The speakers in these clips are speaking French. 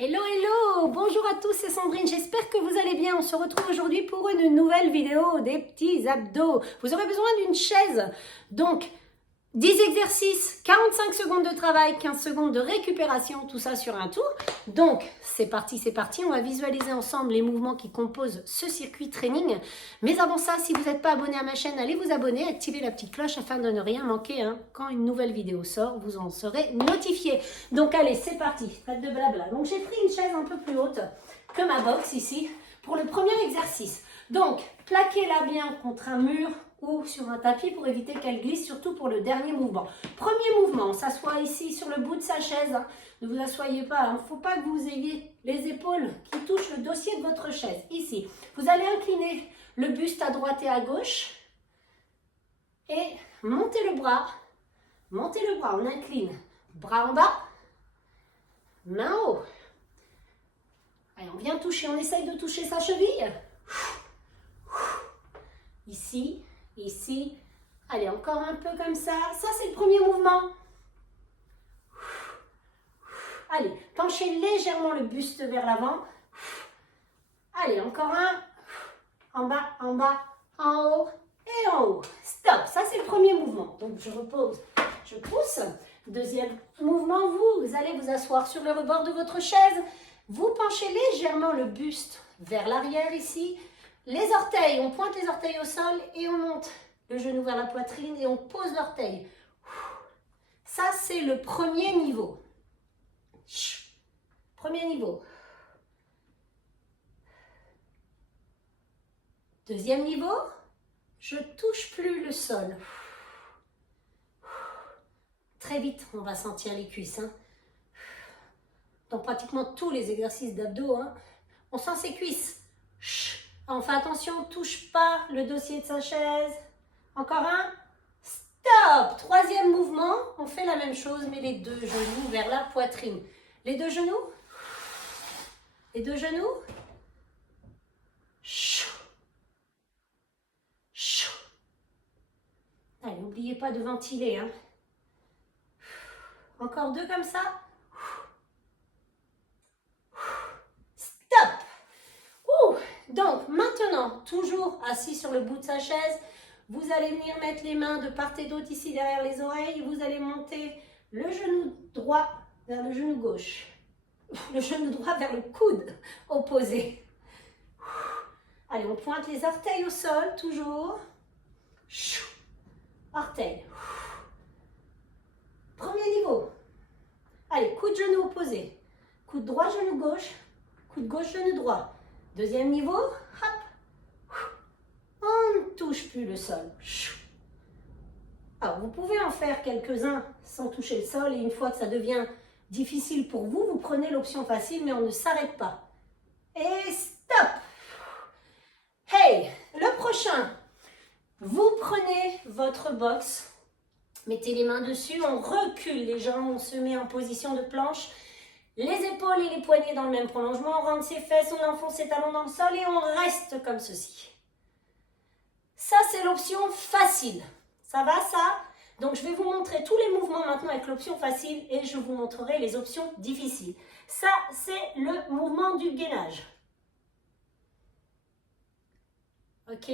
Hello, hello! Bonjour à tous, c'est Sandrine, j'espère que vous allez bien. On se retrouve aujourd'hui pour une nouvelle vidéo des petits abdos. Vous aurez besoin d'une chaise. Donc, 10 exercices, 45 secondes de travail, 15 secondes de récupération, tout ça sur un tour. Donc, c'est parti, on va visualiser ensemble les mouvements qui composent ce circuit training. Mais avant ça, si vous n'êtes pas abonné à ma chaîne, allez vous abonner, activez la petite cloche afin de ne rien manquer. Quand une nouvelle vidéo sort, vous en serez notifié. Donc allez, c'est parti, faites de blabla. Donc j'ai pris une chaise un peu plus haute que ma box ici pour le premier exercice. Donc, plaquez-la bien contre un mur ou sur un tapis pour éviter qu'elle glisse, surtout pour le dernier mouvement. Premier mouvement, on s'assoit ici sur le bout de sa chaise. Ne vous asseyez pas, il ne faut pas que vous ayez les épaules qui touchent le dossier de votre chaise. Ici, vous allez incliner le buste à droite et à gauche et montez le bras. Montez le bras, on incline. Bras en bas, main en haut. Allez, on vient toucher, on essaye de toucher sa cheville. Ici, ici. Allez, encore un peu comme ça. Ça, c'est le premier mouvement. Allez, penchez légèrement le buste vers l'avant. Allez, encore un. En bas, en haut et en haut. Stop, ça c'est le premier mouvement. Donc, je repose, je pousse. Deuxième mouvement, vous allez vous asseoir sur le rebord de votre chaise. Vous penchez légèrement le buste vers l'arrière ici. Les orteils, on pointe les orteils au sol et on monte le genou vers la poitrine et on pose l'orteil. Ça, c'est le premier niveau. Premier niveau. Deuxième niveau, je ne touche plus le sol. Très vite, on va sentir les cuisses. Dans pratiquement tous les exercices d'abdos, on sent ses cuisses. On fait attention, on ne touche pas le dossier de sa chaise. Encore un. Stop! Troisième mouvement, on fait la même chose, mais les deux genoux vers la poitrine. Les deux genoux. Les deux genoux. Allez, n'oubliez pas de ventiler. Encore deux comme ça. Stop! Donc, maintenant, toujours assis sur le bout de sa chaise, vous allez venir mettre les mains de part et d'autre ici derrière les oreilles. Vous allez monter le genou droit vers le genou gauche. Le genou droit vers le coude opposé. Allez, on pointe les orteils au sol, toujours. Orteils. Premier niveau. Allez, coude genou opposé. Coude droit, genou gauche. Coude gauche, genou droit. Deuxième niveau, hop. On ne touche plus le sol. Alors, vous pouvez en faire quelques-uns sans toucher le sol et une fois que ça devient difficile pour vous, vous prenez l'option facile, mais on ne s'arrête pas. Et stop! Hey, le prochain, vous prenez votre box, mettez les mains dessus, on recule les jambes, on se met en position de planche, les épaules et les poignets dans le même prolongement, on rentre ses fesses, on enfonce ses talons dans le sol et on reste comme ceci. Ça, c'est l'option facile. Ça va, ça? Donc, je vais vous montrer tous les mouvements maintenant avec l'option facile et je vous montrerai les options difficiles. Ça, c'est le mouvement du gainage. Ok?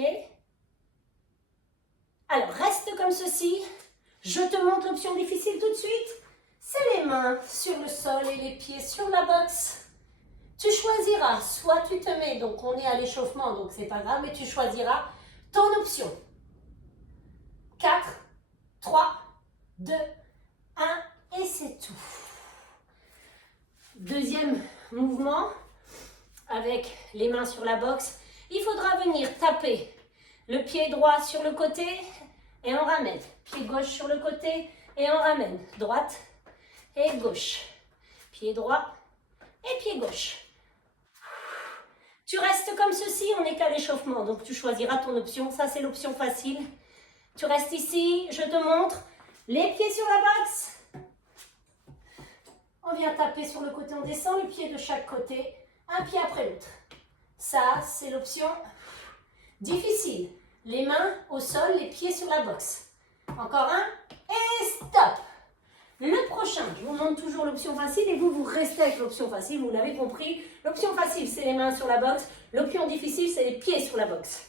Alors, reste comme ceci. Je te montre l'option difficile tout de suite. C'est les mains sur le sol et les pieds sur la boxe. Tu choisiras, soit tu te mets, donc on est à l'échauffement, donc c'est pas grave, mais tu choisiras ton option. 4, 3, 2, 1 et c'est tout. Deuxième mouvement, avec les mains sur la boxe, il faudra venir taper le pied droit sur le côté et on ramène. Pied gauche sur le côté et on ramène. Droite et gauche. Pied droit et pied gauche. Tu restes comme ceci, on n'est qu'à l'échauffement, donc tu choisiras ton option. Ça, c'est l'option facile. Tu restes ici, je te montre. Les pieds sur la boxe. On vient taper sur le côté, on descend le pied de chaque côté, un pied après l'autre. Ça, c'est l'option difficile. Les mains au sol, les pieds sur la boxe. Encore un et stop. Le prochain, je vous montre toujours l'option facile et vous restez avec l'option facile, vous l'avez compris. L'option facile, c'est les mains sur la boxe. L'option difficile, c'est les pieds sur la boxe.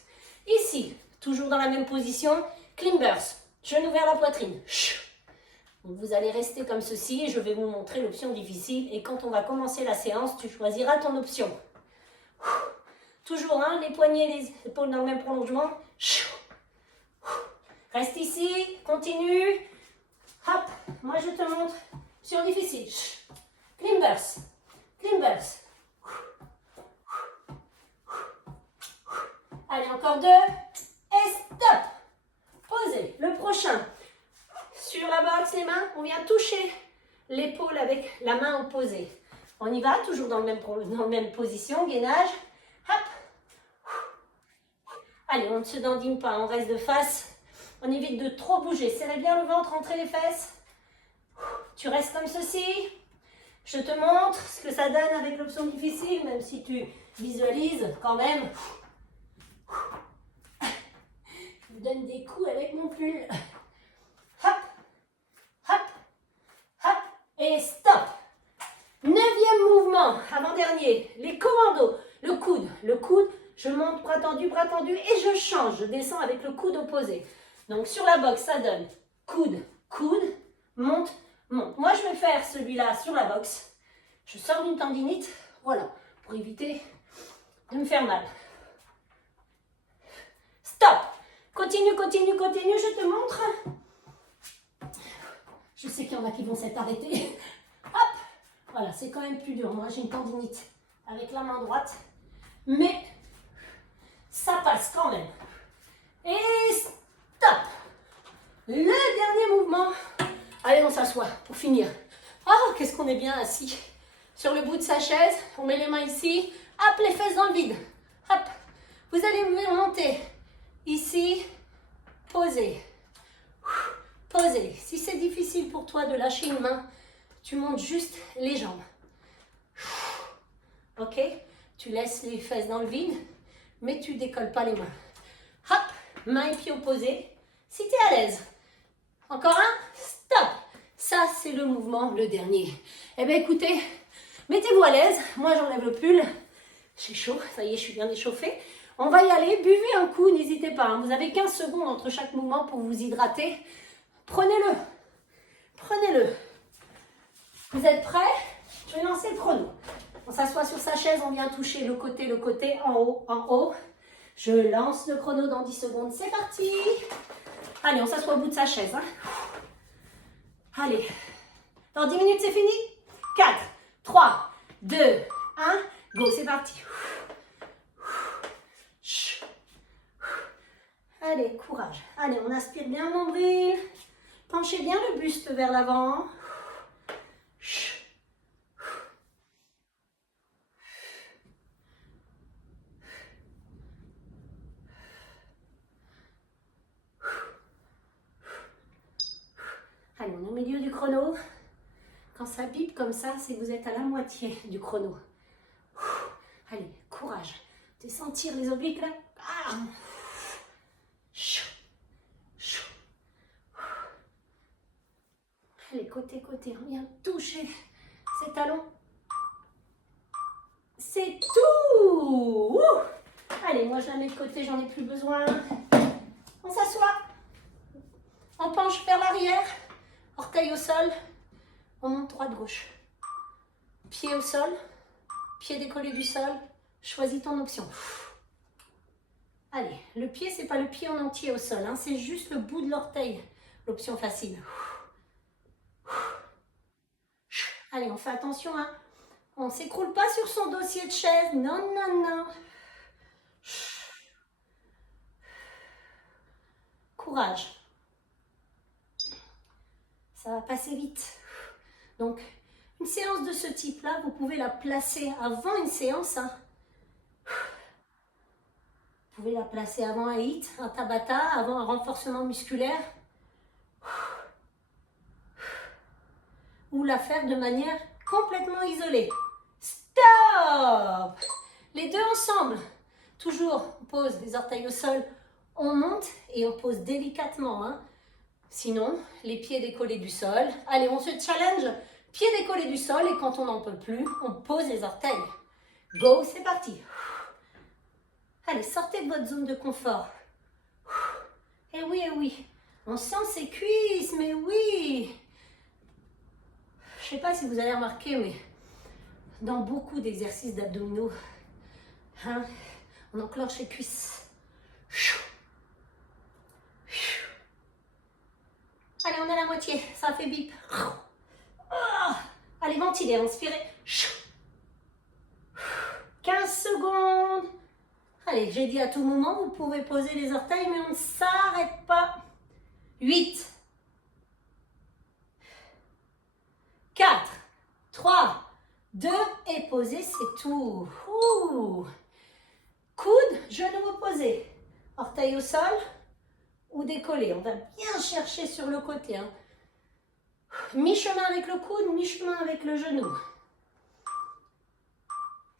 Ici, toujours dans la même position, climbers, genou vers la poitrine. Donc vous allez rester comme ceci et je vais vous montrer l'option difficile. Et quand on va commencer la séance, tu choisiras ton option. Toujours, hein, les poignets, les épaules dans le même prolongement. Reste ici, continue. Hop, moi je te montre. Option difficile. Climbers, climbers. Allez, encore 2. Et stop. Posez. Le prochain. Sur la boxe, les mains, on vient toucher l'épaule avec la main opposée. On y va, toujours dans la même position, gainage. Hop. Allez, on ne se dandine pas, on reste de face. On évite de trop bouger. Serrez bien le ventre, entrez les fesses. Tu restes comme ceci. Je te montre ce que ça donne avec l'option difficile, même si tu visualises quand même. Je vous donne des coups avec mon pull. Hop, hop, hop, et stop. 9e mouvement, avant-dernier, les commandos. Le coude, je monte, bras tendu, et je change. Je descends avec le coude opposé. Donc sur la boxe, ça donne coude, coude, monte, monte. Moi, je vais faire celui-là sur la boxe. Je sors d'une tendinite, voilà, pour éviter de me faire mal. Stop. Continue, continue, continue, je te montre. Je sais qu'il y en a qui vont s'être arrêtés. Hop. Voilà, c'est quand même plus dur. Moi, j'ai une tendinite avec la main droite. Mais ça passe quand même. Et stop. Le dernier mouvement. Allez, on s'assoit pour finir. Oh, qu'est-ce qu'on est bien assis. Sur le bout de sa chaise, on met les mains ici. Hop, les fesses dans le vide. Hop. Vous allez monter. Ici, posez. Posez. Si c'est difficile pour toi de lâcher une main, tu montes juste les jambes. Ok? Tu laisses les fesses dans le vide, mais tu décolles pas les mains. Hop, main et pied opposés. Si tu es à l'aise. Encore un, stop. Ça, c'est le mouvement, le dernier. Eh bien, écoutez, mettez-vous à l'aise. Moi, j'enlève le pull. J'ai chaud, ça y est, je suis bien échauffée. On va y aller. Buvez un coup, n'hésitez pas. Hein. Vous avez 15 secondes entre chaque mouvement pour vous hydrater. Prenez-le. Prenez-le. Vous êtes prêts? Je vais lancer le chrono. On s'assoit sur sa chaise, on vient toucher le côté, en haut, en haut. Je lance le chrono dans 10 secondes. C'est parti. Allez, on s'assoit au bout de sa chaise. Hein. Allez. Dans 10 minutes, c'est fini. 4, 3, 2, 1. Go, c'est parti. Allez, courage. Allez, on aspire bien le nombril. Penchez bien le buste vers l'avant. Allez, on est au milieu du chrono. Quand ça bip comme ça, c'est que vous êtes à la moitié du chrono. Allez, courage. De sentir les obliques là. Ah. Allez, côté, on vient toucher ces talons. C'est tout. Ouh. Allez, moi je la mets de côté, j'en ai plus besoin. On s'assoit. On penche vers l'arrière. Orteil au sol. On monte droite-gauche. Pied au sol. Pied décollé du sol. Choisis ton option. Allez, le pied, c'est pas le pied en entier au sol. Hein, c'est juste le bout de l'orteil. L'option facile. Allez, on fait attention. Hein. On ne s'écroule pas sur son dossier de chaise. Non, non, non. Courage. Ça va passer vite. Donc, une séance de ce type-là, vous pouvez la placer avant une séance. Hein. Vous pouvez la placer avant un HIIT, un Tabata, avant un renforcement musculaire. Ou la faire de manière complètement isolée. Stop! Les deux ensemble. Toujours, on pose les orteils au sol, on monte et on pose délicatement. Hein. Sinon, les pieds décollés du sol. Allez, on se challenge. Pieds décollés du sol et quand on n'en peut plus, on pose les orteils. Go, c'est parti. Allez, sortez de votre zone de confort. Eh oui, eh oui. On sent ses cuisses, mais oui. Je ne sais pas si vous avez remarqué, mais dans beaucoup d'exercices d'abdominaux, hein, on enclenche les cuisses. Allez, on est à la moitié. Ça fait bip. Allez, ventilez, inspirez. 15 secondes. Allez, j'ai dit à tout moment, vous pouvez poser les orteils, mais on ne s'arrête pas. 8, 4, 3, 2, et posez, c'est tout. Ouh. Coude, genou opposé. Orteil au sol ou décollé. On va bien chercher sur le côté. Hein. Mi-chemin avec le coude, mi-chemin avec le genou.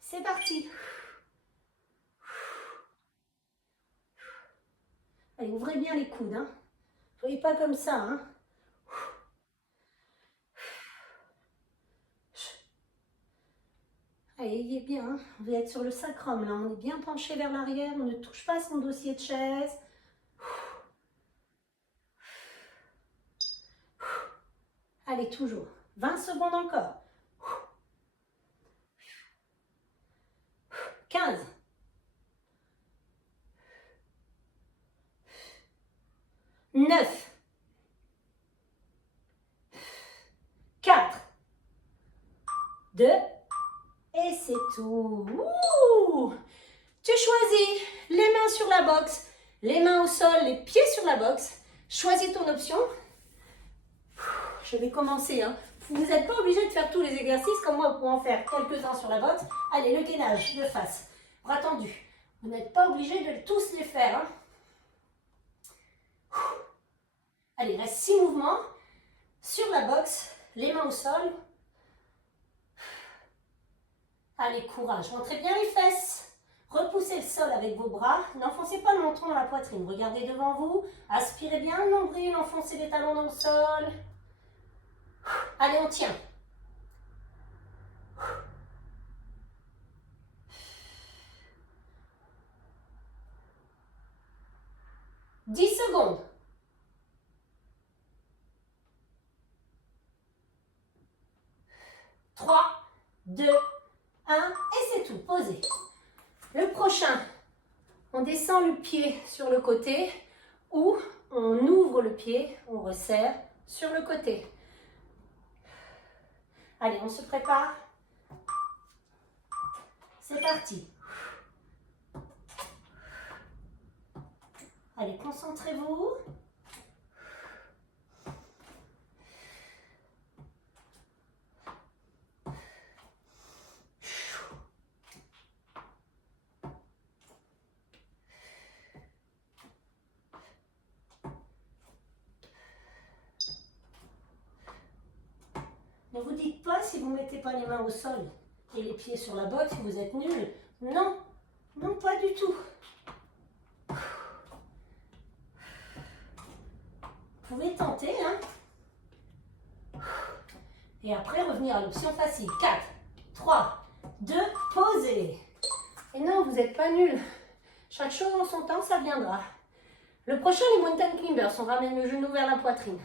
C'est parti. Allez, ouvrez bien les coudes. Hein. Soyez pas comme ça. Hein. Allez, ayez bien. Hein. Vous êtes sur le sacrum. Là, on est bien penché vers l'arrière. On ne touche pas son dossier de chaise. Allez, toujours. 20 secondes encore. 15. 9. 4. 2. Et c'est tout. Ouh. Tu choisis les mains sur la boxe, les mains au sol, les pieds sur la boxe. Choisis ton option. Je vais commencer. Hein. Vous n'êtes pas obligé de faire tous les exercices comme moi, vous pouvez en faire quelques-uns sur la boxe. Allez, le gainage de face, bras tendus. Vous n'êtes pas obligé de tous les faire. Hein. Allez, il reste 6 mouvements. Sur la boxe, les mains au sol. Allez, courage. Rentrez bien les fesses. Repoussez le sol avec vos bras. N'enfoncez pas le menton dans la poitrine. Regardez devant vous. Aspirez bien le nombril. Enfoncez les talons dans le sol. Allez, on tient. « 10 secondes. 3, 2, 1, et c'est tout. Posez. Le prochain, on descend le pied sur le côté ou on ouvre le pied, on resserre sur le côté. Allez, on se prépare. C'est parti. Allez, concentrez-vous. Ne vous dites pas si vous ne mettez pas les mains au sol et les pieds sur la botte, vous êtes nul. Non, non pas du tout. Vous pouvez tenter, hein. Et après revenir à l'option facile. 4, 3, 2, posez. Et non, vous n'êtes pas nul. Chaque chose en son temps, ça viendra. Le prochain, les mountain climbers. On ramène le genou vers la poitrine.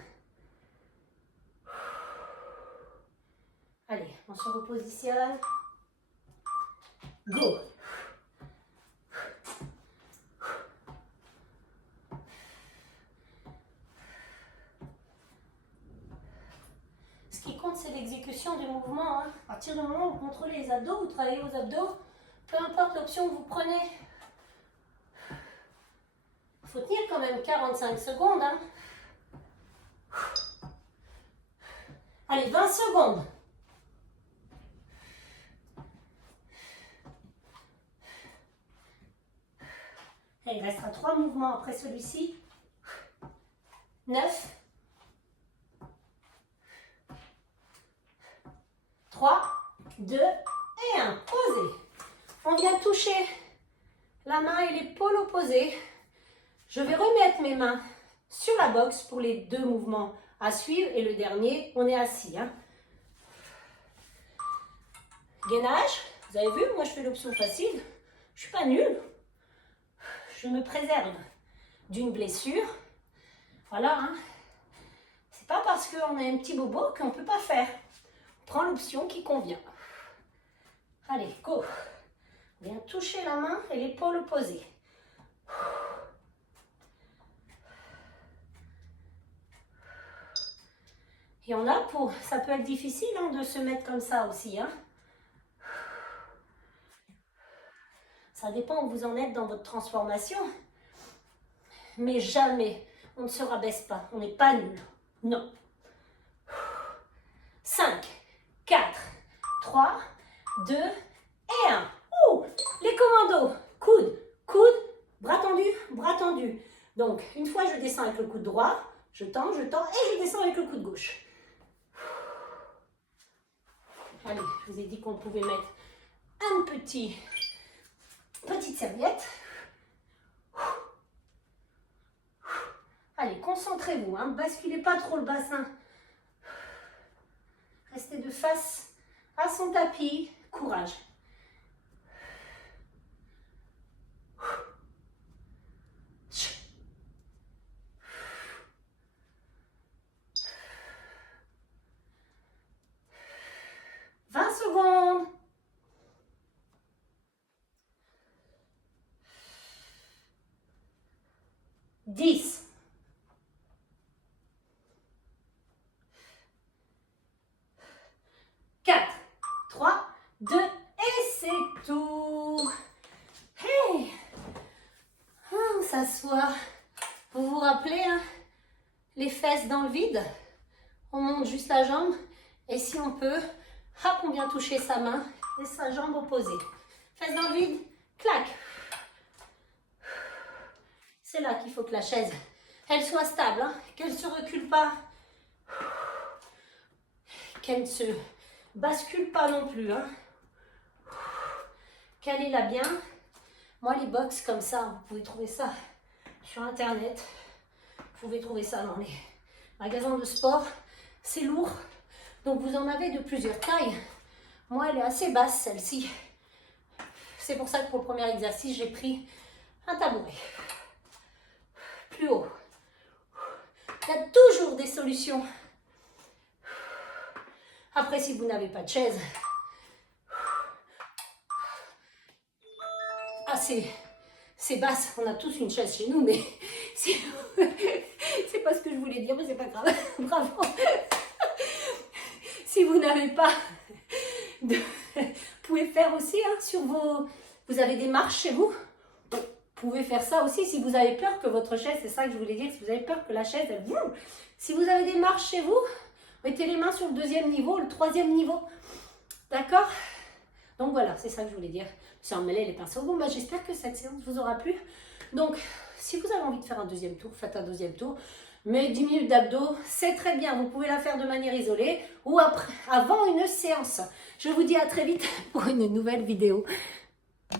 Allez, on se repositionne. Go! Ce qui compte, c'est l'exécution du mouvement. Hein. À partir du moment où vous contrôlez les abdos, vous travaillez aux abdos, peu importe l'option que vous prenez. Il faut tenir quand même 45 secondes. Hein. Allez, 20 secondes. Et il restera 3 mouvements après celui-ci. 9. 3, 2 et 1. Posez. On vient toucher la main et l'épaule opposée. Je vais remettre mes mains sur la box pour les 2 mouvements à suivre. Et le dernier, on est assis. Hein. Gainage, vous avez vu, moi je fais l'option facile. Je suis pas nulle. Je me préserve d'une blessure. Voilà. Hein. C'est pas parce qu'on a un petit bobo qu'on peut pas faire. On prend l'option qui convient. Allez, go. Bien toucher la main et l'épaule opposée. Et on a pour, ça peut être difficile hein, de se mettre comme ça aussi. Hein. Ça dépend où vous en êtes dans votre transformation. Mais jamais, on ne se rabaisse pas. On n'est pas nul. Non. 5, 4, 3, 2 et 1. Ouh, les commandos. Coude, coude, bras tendu, bras tendu. Donc, une fois, je descends avec le coude droit. Je tends et je descends avec le coude gauche. Allez, je vous ai dit qu'on pouvait mettre un petite serviette. Allez, concentrez-vous, hein, basculez pas trop le bassin. Restez de face à son tapis. Courage. Secondes. 10. 4, 3, 2 et c'est tout. Hey, on s'assoit. Vous vous rappelez, hein, les fesses dans le vide. On monte juste la jambe et si on peut, hop, on vient toucher sa main et sa jambe opposée. Fesses dans le vide, clac. C'est là qu'il faut que la chaise, elle soit stable, hein, qu'elle ne se recule pas, qu'elle ne se bascule pas non plus. Hein. Calez-la bien. Moi, les box comme ça, vous pouvez trouver ça sur Internet. Vous pouvez trouver ça dans les magasins de sport. C'est lourd, donc vous en avez de plusieurs tailles. Moi, elle est assez basse, celle-ci. C'est pour ça que pour le premier exercice, j'ai pris un tabouret. Plus haut. Il y a toujours des solutions. Après, si vous n'avez pas de chaise, c'est basse. On a tous une chaise chez nous, mais c'est pas ce que je voulais dire, mais c'est pas grave. Bravo. Si vous n'avez pas de... Vous pouvez faire aussi hein, sur vos... Vous avez des marches chez vous. Vous pouvez faire ça aussi si vous avez peur que votre chaise, c'est ça que je voulais dire, si vous avez peur que la chaise, elle... Si vous avez des marches chez vous, mettez les mains sur le 2e niveau, le 3e niveau. D'accord? Donc voilà, c'est ça que je voulais dire. C'est emmêler les pinceaux. Bon, bah, j'espère que cette séance vous aura plu. Donc, si vous avez envie de faire un 2e tour, faites un 2e tour. Mais 10 minutes d'abdos, c'est très bien. Vous pouvez la faire de manière isolée ou après, avant une séance. Je vous dis à très vite pour une nouvelle vidéo.